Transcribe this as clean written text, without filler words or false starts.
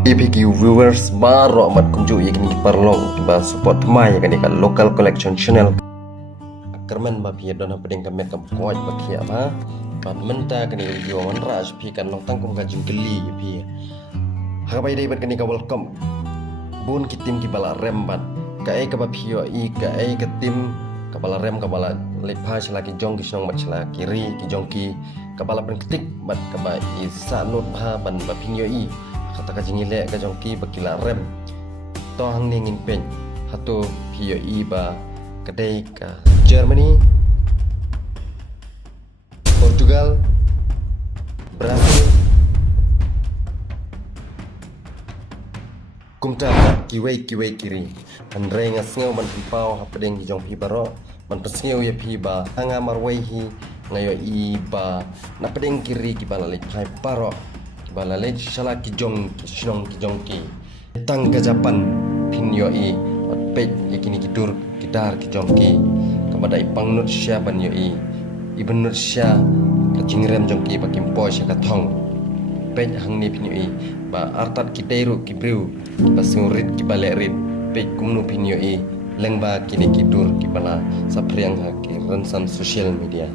EPQ viewers baru amat kunjung yakni parlong ba support mai yakni kan local collection channel kermen ba pia don pedeng kami kam kuat ba pia ma ban menta kani video wan raj pi kan long tangkum ka jingkeli pi habai dai ban kani ka welcome bun kitim ki bala remban ka ka ba pio I ka ka tim ka bala rem ka bala lepa lagi jong ki snong mat chla kiri ki jong ki ka bala ban ketik bat ka ba isa not ha ban ba pinyo I kata ka jingile ka jongki bakila rem to hang ningin pen hatu pio I ba kedai ka Germany, Portugal, Brazil, kumta kiwei kiri andre ngasngeu ban pau hapedeng ki jong pi baro man pesngeu ya pi ba anga marwei hi ngayo I ba na pedeng kiri ki bala lek pai paro bala lej shala ki jong ki shnong ki jong ki tang ka Japan pin yo I pet yakini ki dur ki dar ki jong ki kepada ipang nut sya ban yo I ibn nut sya ka jingrem jong ki bakim po sya ka thong pet hang ni pin yo I ba artat ki teru ki briu ba surit ki bale rit pet kumnu pin yo I lengba kini ki dur ki bala sapriang ha ki ransan social media